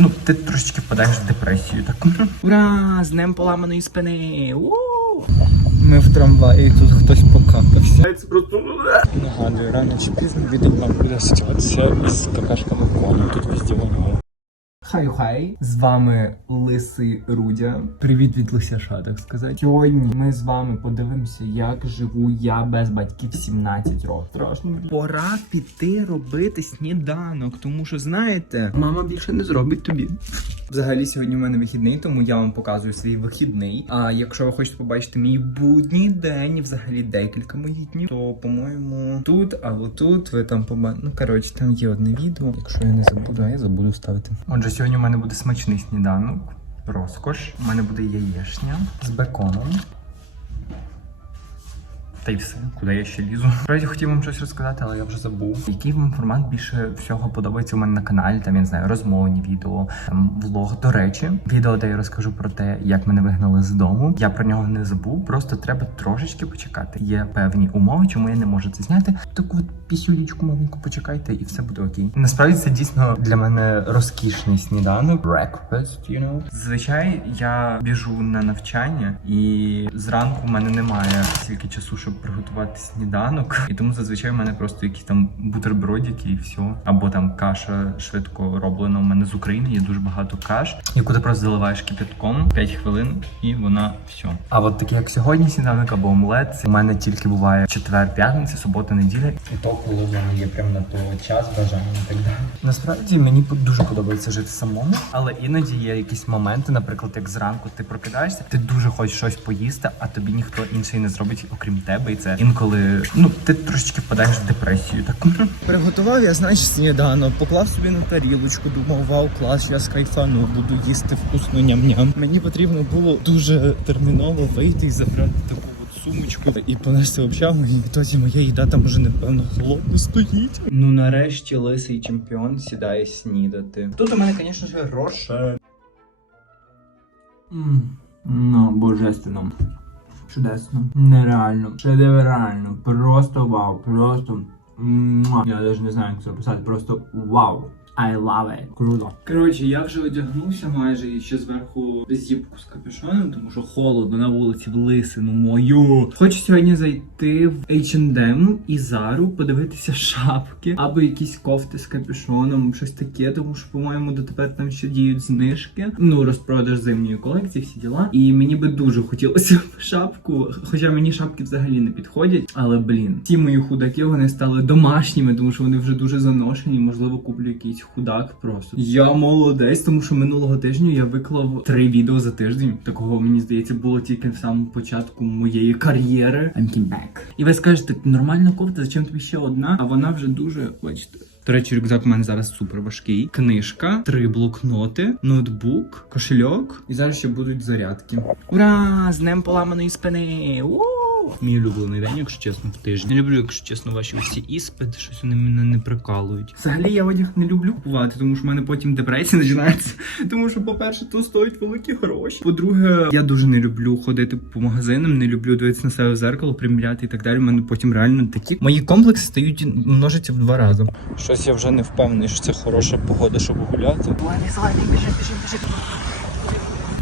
Ну, ти трошечки впадаєш в депресію. Так. Ура! З днем поламаної спини! У! Ми в трамваї, тут хтось покакався. Це просто нагадую, рано чи пізно відео нам буде ситуація із какашками кону. Тут везде воно. Хай хай, з вами Лисий Рудя. Привіт від Лисяша, так сказати. Сьогодні ми з вами подивимося, як живу я без батьків 17 років. Страшно. Пора піти робити сніданок, тому що знаєте, мама більше не зробить тобі. Взагалі сьогодні в мене вихідний, тому я вам показую свій вихідний. А якщо ви хочете побачити мій будній день, і взагалі декілька моїх днів, то по-моєму тут або тут ви там побачите. Ну коротше, там є одне відео. Якщо я не забуду, а я забуду ставити. Отже, сьогодні у мене буде смачний сніданок. Розкош. У мене буде яєшня з беконом. Та все, куди я ще лізу. Справді хотів вам щось розказати, але я вже забув. Який вам формат більше всього подобається у мене на каналі? Там я не знаю, розмовні відео, там влог. До речі, відео, де я розкажу про те, як мене вигнали з дому. Я про нього не забув. Просто треба трошечки почекати. Є певні умови, чому я не можу це зняти. Таку от пісюлічку маленьку почекайте, і все буде окей. Насправді це дійсно для мене розкішний сніданок. Breakfast, you know. Зазвичай я біжу на навчання, і зранку в мене немає стільки часу, щоб приготувати сніданок. І тому зазвичай в мене просто якісь там бутербродики і все. Або там каша швидко роблена. У мене з України є дуже багато каш, яку ти просто заливаєш кипятком 5 хвилин, і вона все. А от таке, як сьогодні, сніданок або омлет, це у мене тільки буває четвер, п'ятниця, субота, неділя. І то, коли в мене є прямо на то час, бажання і так далі. Насправді мені дуже подобається жити самому, але іноді є якісь моменти, наприклад, як зранку ти прокидаєшся, ти дуже хочеш щось поїсти, а тобі ніхто інший не зробить, окрім тебе. І це інколи ну ти трошечки впадаєш в депресію. Так приготував я, знаєш, сніданок, поклав собі на тарілочку, думав, вау, клас, я скайфану, буду їсти вкусно ням-ням. Мені потрібно було дуже терміново вийти і забрати таку. Сумочку і понести в общагу, і тоді моя їда там вже напевно холодно стоїть. Ну нарешті лисий чемпіон сідає снідати. Тут у мене, звісно ж, роше. Ну, божественно. Чудесно. Нереально. Шедеврально. Просто вау. Просто. Я навіть не знаю, як це описати. Просто вау. I love it. Круто. Коротше, я вже одягнувся майже і ще зверху зіпку з капюшоном, тому що холодно на вулиці в лисину мою. Хочу сьогодні зайти в H&M і Зару, подивитися шапки або якісь кофти з капюшоном, щось таке, тому що, по-моєму, дотепер там ще діють знижки. Ну, розпродаж зимньої колекції, всі діла. І мені би дуже хотілося б шапку, хоча мені шапки взагалі не підходять. Але блін, ці мої худаки вони стали домашніми, тому що вони вже дуже заношені. Можливо, куплю якийсь худак просто. Я молодець, тому що минулого тижня я виклав три відео за тиждень. Такого мені здається було тільки в самому початку моєї кар'єри. I'm back. І ви скажете, нормальна кофта, зачем тобі ще одна? А вона вже дуже, бачите. До речі, рюкзак у мене зараз супер важкий. Книжка, три блокноти, ноутбук, кошельок. І зараз ще будуть зарядки. Ура! З днем поламаної спини! у Мій улюблений день, якщо чесно, в тиждень. Не люблю, якщо чесно, ваші усі іспити, щось вони мене не прикалують. Взагалі я одяг не люблю купувати, тому що в мене потім депресія починається. Тому що, по-перше, то стоїть великі гроші. По-друге, я дуже не люблю ходити по магазинам, не люблю дивитися на себе в зеркало, приміряти і так далі. У мене потім реально такі мої комплекси стають множиться в два рази. Щось я вже не впевнений, що це хороша погода, щоб гуляти.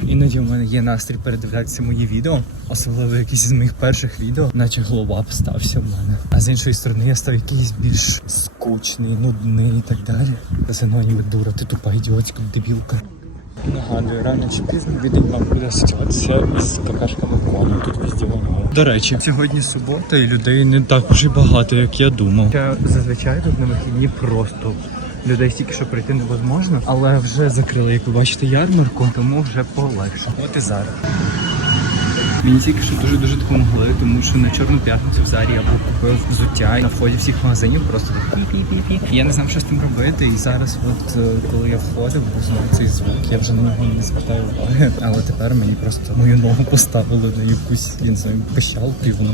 Іноді в мене є настрій передивлятися мої відео, особливо якісь з моїх перших відео, наче голова б стався в мене. А з іншої сторони я став якийсь більш скучний, нудний і так далі. Та синоніми дура, ти тупа ідіотська дебілка. Нагадую, рано чи пізно відео вам буде асоціюватися із какашками кону. Тут везде воно. До речі, сьогодні субота і людей не так вже багато, як я думав. Я зазвичай тут на вихідні просто людей стільки, що прийти невозможно, але вже закрили, як ви бачите, ярмарку, тому вже полегше. От і зараз. Мені тільки що дуже дуже допомогли, тому що на чорну п'ятницю в зарі я був купив взуття і на вході всіх магазинів просто пі-пі-пі-пі. Я не знав, що з тим робити. І зараз, от е, коли я входив, був знову цей звук, я вже на нього не звертаю уваги. Але тепер мені просто мою ногу поставили на якусь знаю, пищалку, і воно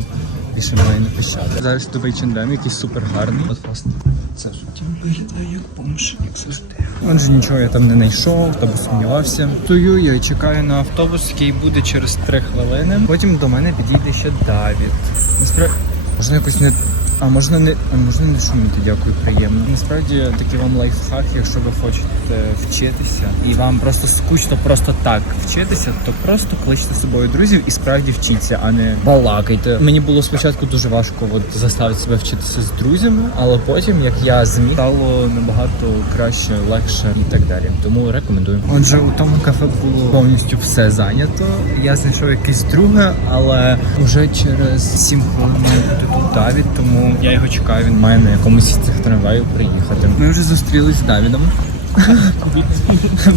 більше мене не пищати. Зараз до H&M якийсь супер гарний. От власне це взуття виглядає як бомж, як завжди. Отже, нічого я там не знайшов, автобус сумнівався. Стою я і чекаю на автобус, який буде через три хвилини. Потім до мене підійде ще Давід. Насправді, можна якось не А можна не а можна не шуміти, дякую, приємно. Насправді такий вам лайфхак, якщо ви хочете вчитися, і вам просто скучно просто так вчитися, то просто кличте з собою друзів і справді вчіться, а не балакайте. Мені було спочатку дуже важко от заставити себе вчитися з друзями, але потім, як я зміг, стало набагато краще, легше і так далі. Тому рекомендую. Отже, у тому кафе було повністю все зайнято. Я знайшов якесь друге, але вже через 7 хвилин бути тут Давід, тому я його чекаю. Він має на якомусь із цих трамваїв приїхати. Ми вже зустрілись з Давідом.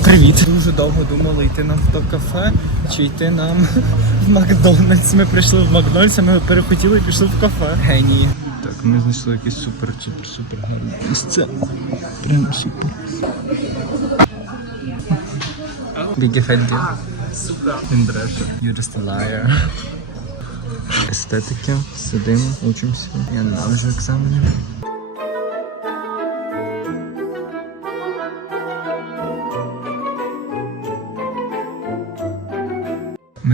Привіт. Дуже довго думали йти нам в то кафе чи йти нам в Макдональдс. Ми прийшли в Макдональдс, а ми перехотіли і пішли в кафе. Генії. Так, ми знайшли якийсь супер, супер, супер гарне місце. Прям супер. Бігі Федді. Він бреше. You're just a liar. Естетики, сидимо, учимося. Я ненавиджу екзамени.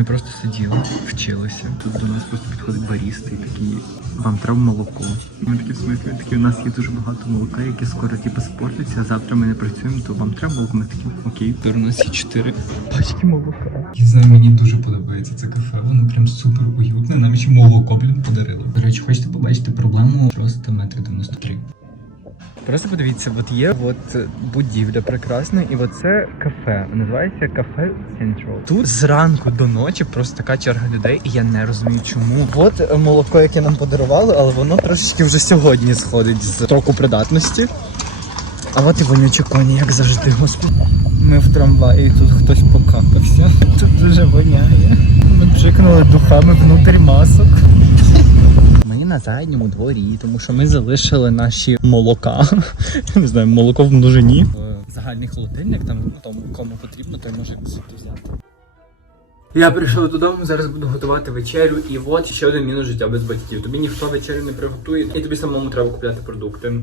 Ми просто сиділи, вчилися. Тут до нас просто підходить баріста і такий, вам треба молоко. Ми такі в смислі, такі у нас є дуже багато молока, яке скоро типу спортиться, а завтра ми не працюємо, то вам треба молоко. Ми такі, окей. Тепер у нас є чотири пачки молока. Я знаю, мені дуже подобається це кафе, воно прям супер уютне, нам ще молоко, блін, подарили. До речі, хочете побачити проблему просто метр 93. Просто подивіться, от є от будівля прекрасна, і оце кафе. Називається кафе Central. Тут зранку до ночі просто така черга людей, і я не розумію, чому. От молоко, яке нам подарували, але воно трошечки вже сьогодні сходить з строку придатності. А от і вонючі коні, як завжди, господи. Ми в трамваї, тут хтось покакався. Тут дуже воняє. Ми пшикнули духами внутрі масок. На задньому дворі, тому що ми залишили наші молока. Не знаю, молоко в множині. Загальний холодильник, там тому кому потрібно, той може собі взяти. Я прийшов додому, зараз буду готувати вечерю, і от ще один мінус життя без батьків. Тобі ніхто вечерю не приготує, і тобі самому треба купляти продукти.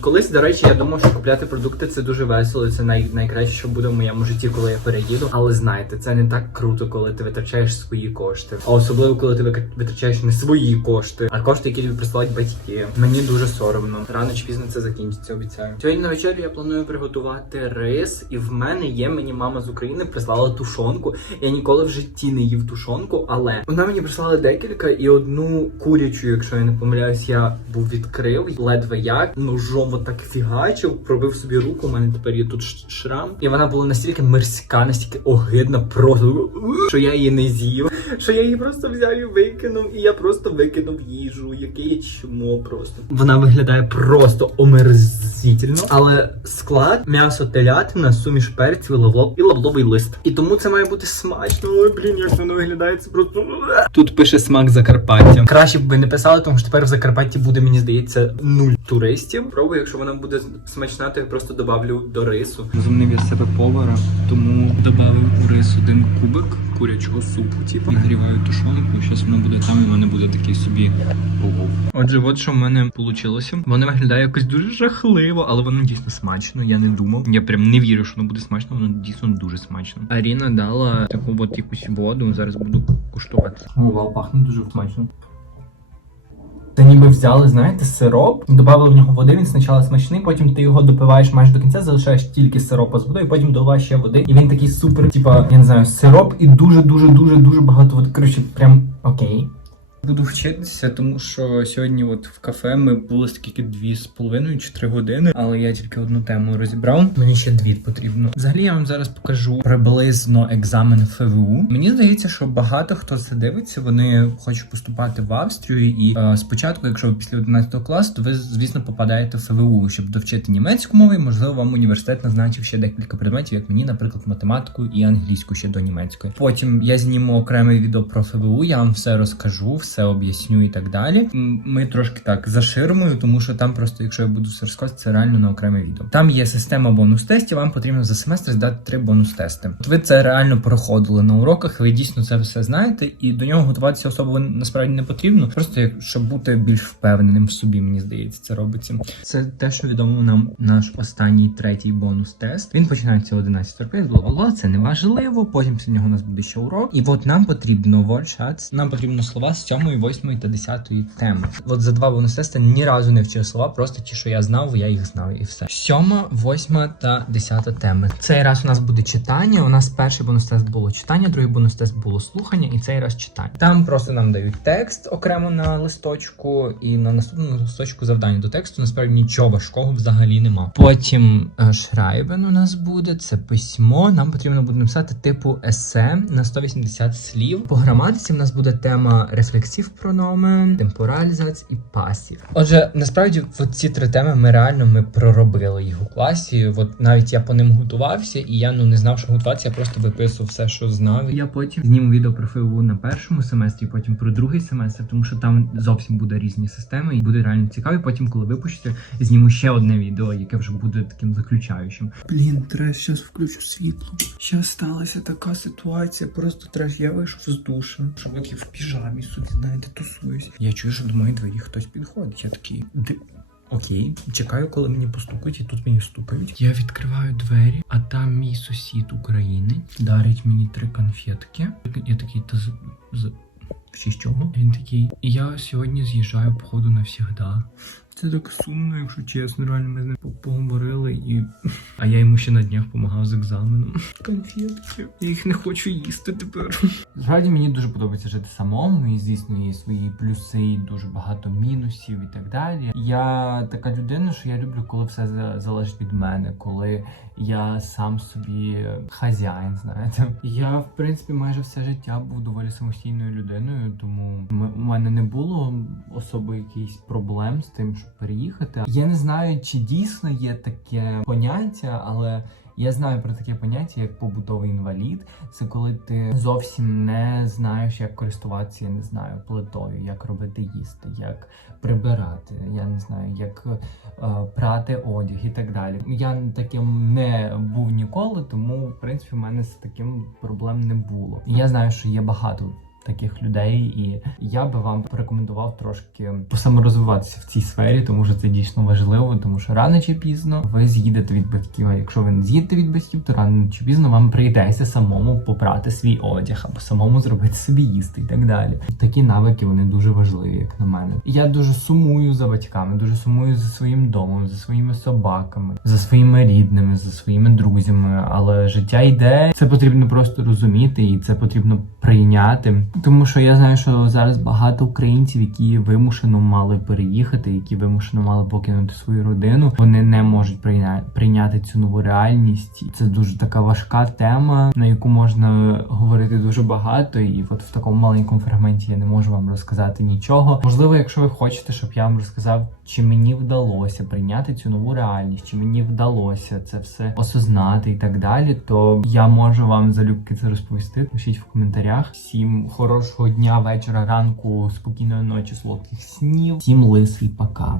Колись, до речі, я думав, що купляти продукти це дуже весело. Це най- найкраще, що буде в моєму житті, коли я переїду. Але знайте, це не так круто, коли ти витрачаєш свої кошти. А особливо, коли ти вик- витрачаєш не свої кошти, а кошти, які тобі присилають батьки. Мені дуже соромно. Рано чи пізно це закінчиться, обіцяю. Сьогодні на вечерю я планую приготувати рис, і в мене є мені мама з України прислала тушонку. Я ніколи в житті не їв тушонку, але вона мені прислала декілька і одну курячу, якщо я не помиляюсь, я був відкрив ледве як ножом отак фігачив, пробив собі руку. У мене тепер є тут шрам, і вона була настільки мерзка, настільки огидна, просто що я її не з'їв. Що я її просто взяв і викинув, і я просто викинув їжу, яке є чмо просто. Вона виглядає просто омерзительно, але склад м'ясо телятина, суміш перців, і лавлоб і лавловий лист. І тому це має бути смачно. Ой, блін, як воно виглядає, це просто. Тут пише смак Закарпаття. Краще б ви не писали, тому що тепер в Закарпатті буде, мені здається, нуль туристів. Пробую, якщо вона буде смачна, то я просто добавлю до рису. Зумнив я себе повара, тому додав у рис один кубик курячого супу. Типу нагріваю тушонку. Зараз воно буде там, і в мене буде такий собі улов. Отже, от що в мене вийшло. Воно виглядає якось дуже жахливо, але воно дійсно смачно. Я не думав. Я прям не вірю, що воно буде смачно. Воно дійсно дуже смачно. Аріна дала таку от якусь воду. Зараз буду куштувати. О, вау, пахне дуже смачно. Це ніби взяли, знаєте, сироп, додали в нього води, він спочатку смачний, потім ти його допиваєш майже до кінця, залишаєш тільки сиропа з водою, потім доливаєш ще води. І він такий супер, типа, я не знаю, сироп і дуже, дуже, дуже, дуже багато води. Коротше, прям окей. Буду вчитися, тому що сьогодні, от в кафе, ми були скільки дві з половиною чи три години, але я тільки одну тему розібрав. Мені ще дві потрібно. Взагалі я вам зараз покажу приблизно екзамен ФВУ. Мені здається, що багато хто це дивиться. Вони хочуть поступати в Австрію, і е, спочатку, якщо ви після 11 класу, то ви звісно попадаєте в ФВУ, щоб довчити німецьку мову. і, Можливо, вам університет назначив ще декілька предметів, як мені, наприклад, математику і англійську ще до німецької. Потім я зніму окреме відео про ФВУ. Я вам все розкажу, все об'ясню і так далі. Ми трошки так за ширмою, тому що там просто, якщо я буду все розказувати, це реально на окреме відео. Там є система бонус-тестів. Вам потрібно за семестр здати три бонус-тести. От ви це реально проходили на уроках. Ви дійсно це все знаєте, і до нього готуватися особливо насправді не потрібно. Просто щоб бути більш впевненим в собі, мені здається, це робиться. Це те, що відомо нам наш останній третій бонус-тест. Він починається о 11.45, бла бла бла. Це не важливо. Потім після нього у нас буде ще урок. І от нам потрібно Wordshots, нам потрібно слова з 7 7, 8 та 10 теми. От за два бонус-тести ні разу не вчив слова, просто ті, що я знав, я їх знав і все. 7, 8 та 10 теми. Цей раз у нас буде читання. У нас перший бонус-тест було читання, другий бонус-тест було слухання, і цей раз читання. Там просто нам дають текст окремо на листочку, і на наступному листочку завдання до тексту. Насправді нічого важкого взагалі нема. Потім е, шрайбен у нас буде це письмо. Нам потрібно буде написати типу есе на 180 слів. По граматиці в нас буде тема рефлексів прономен, темпоралізац і пасів. Отже, насправді, от ці три теми ми реально ми проробили їх у класі. От навіть я по ним готувався, і я ну не знав, що готуватися, я просто виписував все, що знав. Я потім зніму відео про ФИУ на першому семестрі, потім про другий семестр, тому що там зовсім буде різні системи, і буде реально цікаво. Потім, коли випущу, зніму ще одне відео, яке вже буде таким заключаючим. Блін, треш, зараз включу світло. Зараз сталася така ситуація, просто треш. Я вийшов з душа, що от я в піжамі собі, знаєте, тусуюсь. Я чую, що до моєї двері хтось підходить. Я такий. Окей, чекаю, коли мені постукають, і тут мені стукають. Я відкриваю двері, а там мій сусід українець дарить мені три конфетки. Я такий, та з. з чого? Він такий. І я сьогодні з'їжджаю, походу, навсігда. Це так сумно, якщо чесно, реально ми з ним поговорили і. А я йому ще на днях допомагав з екзаменом. Конфетки. Я їх не хочу їсти тепер. Справді мені дуже подобається жити самому, і звісно, є свої плюси, і дуже багато мінусів і так далі. Я така людина, що я люблю, коли все залежить від мене, коли я сам собі хазяїн, знаєте. Я, в принципі, майже все життя був доволі самостійною людиною, тому у мене не було особо якихось проблем з тим, щоб переїхати. Я не знаю, чи дійсно є таке поняття, але. Я знаю про таке поняття, як побутовий інвалід. Це коли ти зовсім не знаєш, як користуватися, я не знаю, плитою, як робити їсти, як прибирати, я не знаю, як е, прати одяг і так далі. Я таким не був ніколи, тому в принципі в мене з таким проблем не було. Я знаю, що є багато. Таких людей, і я би вам порекомендував трошки посаморозвиватися в цій сфері, тому що це дійсно важливо, тому що рано чи пізно ви з'їдете від батьків. А якщо ви не з'їдете від батьків, то рано чи пізно вам прийдеться самому попрати свій одяг або самому зробити собі їсти і так далі. Такі навики вони дуже важливі, як на мене. Я дуже сумую за батьками, дуже сумую за своїм домом, за своїми собаками, за своїми рідними, за своїми друзями. Але життя йде. Це потрібно просто розуміти, і це потрібно прийняти. Тому що я знаю, що зараз багато українців, які вимушено мали переїхати, які вимушено мали покинути свою родину, вони не можуть прийня- прийняти цю нову реальність. Це дуже така важка тема, на яку можна говорити дуже багато. І от в такому маленькому фрагменті я не можу вам розказати нічого. Можливо, якщо ви хочете, щоб я вам розказав, чи мені вдалося прийняти цю нову реальність, чи мені вдалося це все осознати і так далі, то я можу вам залюбки це розповісти. Пишіть в коментарях. Всім хорошого дня, вечора, ранку, спокійної ночі, солодких снів. Всім лисий пока.